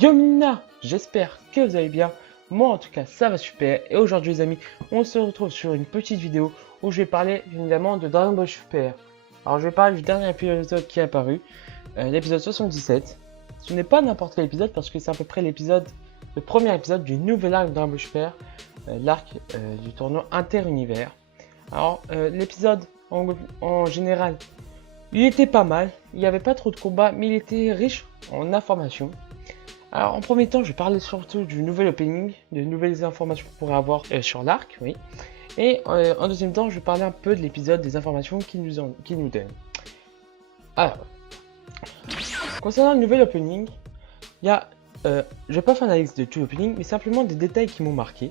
Yomina, j'espère que vous allez bien. Moi en tout cas ça va super. Et aujourd'hui les amis, on se retrouve sur une petite vidéo où je vais parler évidemment de Dragon Ball Super. Alors je vais parler du dernier épisode qui est apparu, l'épisode 77. Ce n'est pas n'importe quel épisode parce que c'est à peu près le premier épisode du nouvel arc de Dragon Ball Super, l'arc du tournoi inter-univers. Alors l'épisode en général, il était pas mal, il n'y avait pas trop de combats mais il était riche en informations. Alors en premier temps, je vais parler surtout du nouvel opening, de nouvelles informations qu'on pourrait avoir sur l'arc, oui. Et en deuxième temps, je vais parler un peu de l'épisode, des informations qu'il nous donne. Alors, concernant le nouvel opening, il y a, je vais pas faire l'analyse de tout l'opening, mais simplement des détails qui m'ont marqué.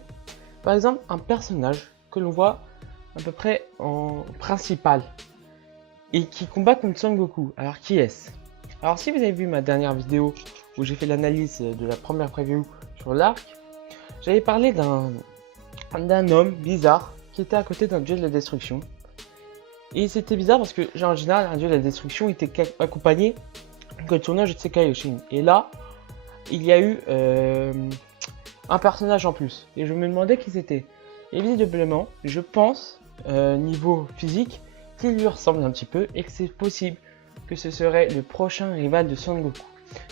Par exemple, un personnage que l'on voit à peu près en principal et qui combat contre Son Goku. Alors qui est-ce? Alors si vous avez vu ma dernière vidéo où j'ai fait l'analyse de la première preview sur l'arc, j'avais parlé d'un homme bizarre qui était à côté d'un dieu de la destruction. Et c'était bizarre parce que en général un dieu de la destruction était accompagné que le tournage de Sekai Yoshin. Et là, il y a eu un personnage en plus. Et je me demandais qui c'était. Et visiblement, je pense, niveau physique, qu'il lui ressemble un petit peu et que c'est possible que ce serait le prochain rival de Son Goku.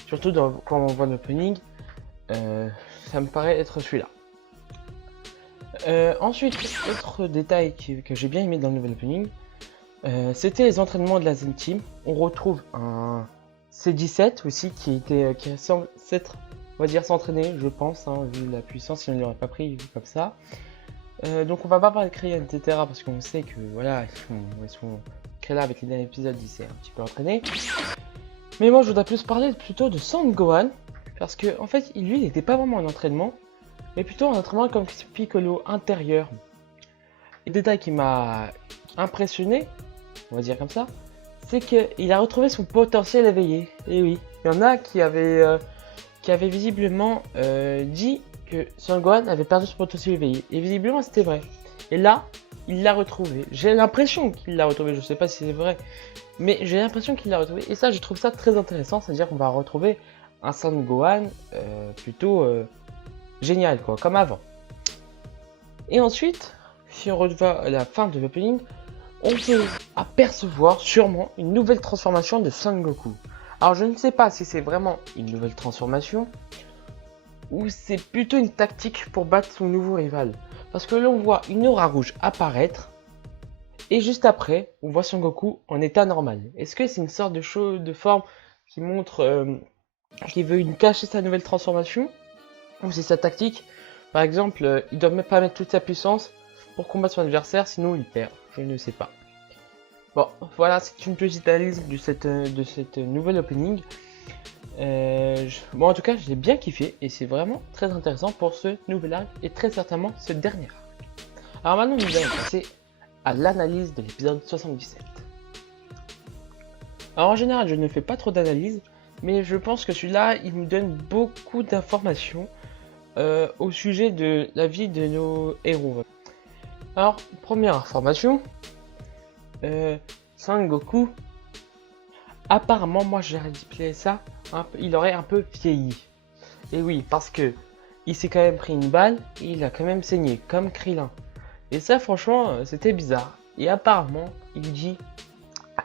Surtout quand on voit l'opening, ça me paraît être celui-là. Ensuite, autre détail que j'ai bien aimé dans le nouvel opening, c'était les entraînements de la Zen Team. On retrouve un C17 aussi qui semble s'être, on va dire, s'entraîner, je pense, hein, vu la puissance, si on ne l'aurait pas pris vu comme ça. Donc on va pas parler de Krillin, etc. parce qu'on sait que voilà, ils sont Krillin avec les derniers épisodes, il s'est un petit peu entraîné. Mais moi je voudrais plus parler plutôt de Son Gohan, parce que en fait lui il n'était pas vraiment en entraînement, mais plutôt en entraînement comme Piccolo intérieur. Et le détail qui m'a impressionné, on va dire comme ça, c'est qu'il a retrouvé son potentiel éveillé. Et oui, il y en a qui avaient visiblement dit que Son Gohan avait perdu son potentiel éveillé. Et visiblement c'était vrai. Et là, il l'a retrouvé. J'ai l'impression qu'il l'a retrouvé, je sais pas si c'est vrai. Mais j'ai l'impression qu'il l'a retrouvé. Et ça, je trouve ça très intéressant. C'est-à-dire qu'on va retrouver un Son Gohan plutôt génial, quoi, comme avant. Et ensuite, si on revoit à la fin de l'opening, on peut apercevoir sûrement une nouvelle transformation de Son Goku. Alors je ne sais pas si c'est vraiment une nouvelle transformation ou c'est plutôt une tactique pour battre son nouveau rival. Parce que l'on voit une aura rouge apparaître et juste après on voit Son Goku en état normal. Est-ce que c'est une sorte de forme qui montre qu'il veut cacher sa nouvelle transformation ou c'est sa tactique? Par exemple, il doit même pas mettre toute sa puissance pour combattre son adversaire sinon il perd. Je ne sais pas. Bon, voilà, c'est une petite analyse de cette nouvelle opening. Bon, en tout cas, je l'ai bien kiffé et c'est vraiment très intéressant pour ce nouvel arc et très certainement ce dernier arc. Alors maintenant, nous allons passer à l'analyse de l'épisode 77. Alors en général, je ne fais pas trop d'analyse, mais je pense que celui-là, il nous donne beaucoup d'informations au sujet de la vie de nos héros. Alors, première information. Son Goku, apparemment, moi j'ai replay ça, il aurait un peu vieilli. Et oui, parce que il s'est quand même pris une balle et il a quand même saigné, comme Krillin. Et ça, franchement, c'était bizarre. Et apparemment, il dit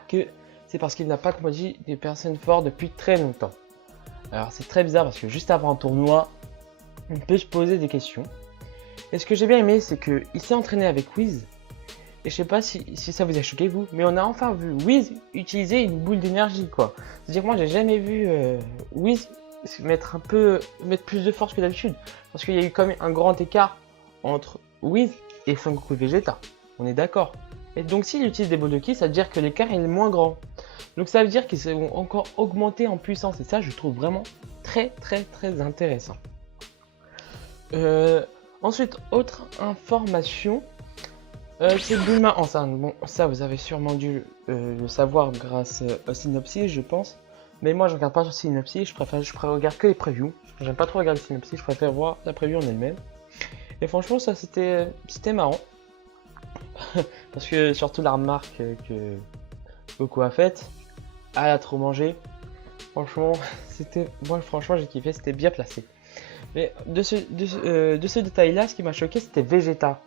que c'est parce qu'il n'a pas combattu des personnes fortes depuis très longtemps. Alors c'est très bizarre parce que juste avant un tournoi, on peut se poser des questions. Et ce que j'ai bien aimé, c'est qu'il s'est entraîné avec Whis. Et je sais pas si ça vous a choqué vous, mais on a enfin vu Whis utiliser une boule d'énergie quoi. C'est-à-dire que moi j'ai jamais vu Whis mettre plus de force que d'habitude. Parce qu'il y a eu quand même un grand écart entre Whis et Son Goku Vegeta. On est d'accord. Et donc s'il utilise des boules de ki, ça veut dire que l'écart est moins grand. Donc ça veut dire qu'ils vont encore augmenter en puissance. Et ça je trouve vraiment très intéressant. Ensuite, autre information. C'est Bulma enceinte. Bon, ça vous avez sûrement dû le savoir grâce au synopsis, je pense. Mais moi, je regarde pas sur synopsis, je préfère regarder que les previews. J'aime pas trop regarder le synopsis, je préfère voir la preview en elle-même. Et franchement, ça c'était marrant. Parce que surtout la remarque que Goku a faite, elle a trop mangé. Franchement, franchement, j'ai kiffé, c'était bien placé. Mais de ce détail-là, ce qui m'a choqué, c'était Vegeta.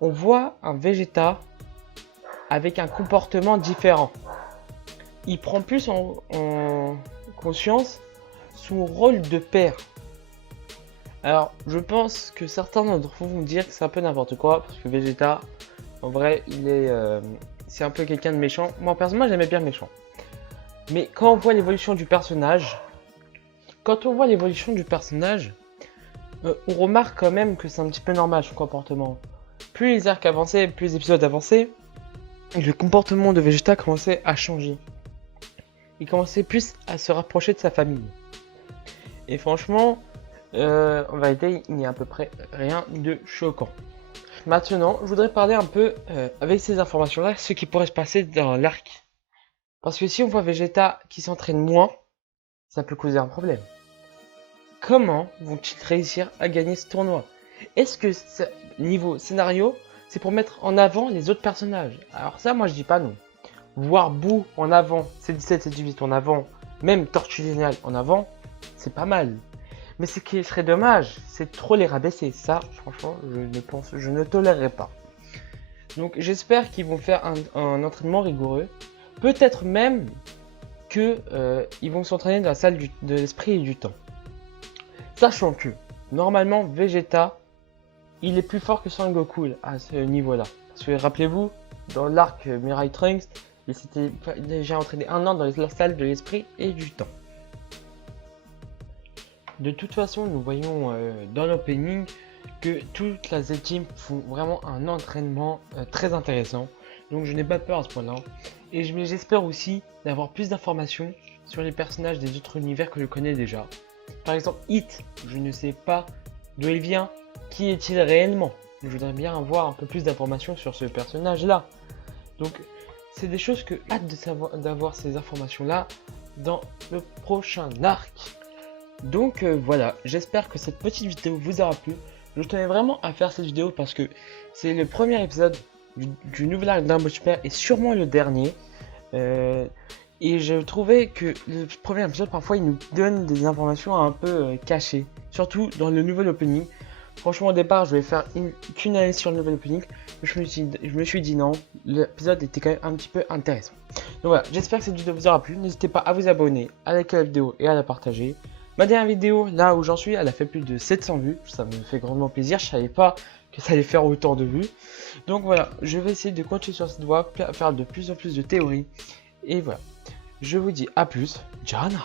On voit un Vegeta avec un comportement différent. Il prend plus en conscience son rôle de père. Alors, je pense que certains d'entre vous vont dire que c'est un peu n'importe quoi, parce que Vegeta, en vrai, c'est un peu quelqu'un de méchant. Moi, personnellement, j'aimais bien le méchant. Mais quand on voit l'évolution du personnage, on remarque quand même que c'est un petit peu normal son comportement. Plus les arcs avançaient, plus les épisodes avançaient, le comportement de Vegeta commençait à changer. Il commençait plus à se rapprocher de sa famille. Et franchement, en vérité, il n'y a à peu près rien de choquant. Maintenant, je voudrais parler un peu, avec ces informations-là, ce qui pourrait se passer dans l'arc. Parce que si on voit Vegeta qui s'entraîne moins, ça peut causer un problème. Comment vont-ils réussir à gagner ce tournoi? Est-ce que niveau scénario, c'est pour mettre en avant les autres personnages? Alors ça, moi je dis pas non. Voir Boo en avant, C17, C18 en avant, même Tortue Géniale en avant, c'est pas mal. Mais ce qui serait dommage, c'est de trop les rabaisser. Ça, franchement, je ne tolérerai pas. Donc j'espère qu'ils vont faire un entraînement rigoureux. Peut-être même que ils vont s'entraîner dans la salle de l'esprit et du temps. Sachant que, normalement, Vegeta, il est plus fort que Son Goku à ce niveau-là. Parce que rappelez-vous, dans l'arc Mirai Trunks, il s'était déjà entraîné 1 an dans la salle de l'esprit et du temps. De toute façon, nous voyons dans l'opening que toute la Z-Team font vraiment un entraînement très intéressant. Donc je n'ai pas peur à ce point-là. Et j'espère aussi d'avoir plus d'informations sur les personnages des autres univers que je connais déjà. Par exemple, Hit, je ne sais pas d'où il vient, qui est-il réellement? Je voudrais bien avoir un peu plus d'informations sur ce personnage-là. Donc, c'est des choses que hâte d'avoir ces informations-là dans le prochain arc. Donc voilà, j'espère que cette petite vidéo vous aura plu. Je tenais vraiment à faire cette vidéo parce que c'est le premier épisode du nouvel arc Dragon Ball Super et sûrement le dernier. Et je trouvais que le premier épisode, parfois, il nous donne des informations un peu cachées. Surtout dans le nouvel opening. Franchement, au départ, je vais faire qu'une analyse sur le nouvel opening. Mais je me suis dit non, l'épisode était quand même un petit peu intéressant. Donc voilà, j'espère que cette vidéo vous aura plu. N'hésitez pas à vous abonner, à liker la vidéo et à la partager. Ma dernière vidéo, là où j'en suis, elle a fait plus de 700 vues. Ça me fait grandement plaisir. Je savais pas que ça allait faire autant de vues. Donc voilà, je vais essayer de continuer sur cette voie, faire de plus en plus de théories. Et voilà. Je vous dis à plus, Jana.